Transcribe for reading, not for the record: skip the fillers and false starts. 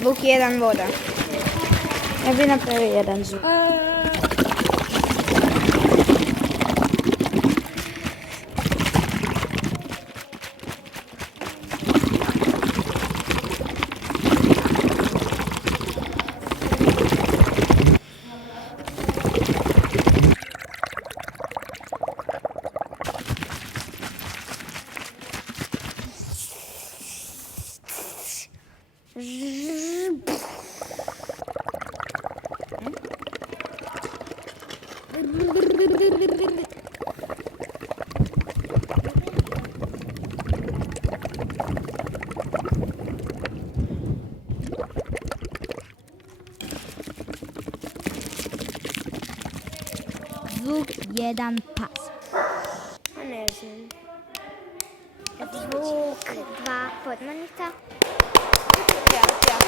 Zvuk 1 voda. Ja bi napravio jedan zvuk. Zvuk 1 pas. Ne znam. Zvuk 2 podmornica. Ja.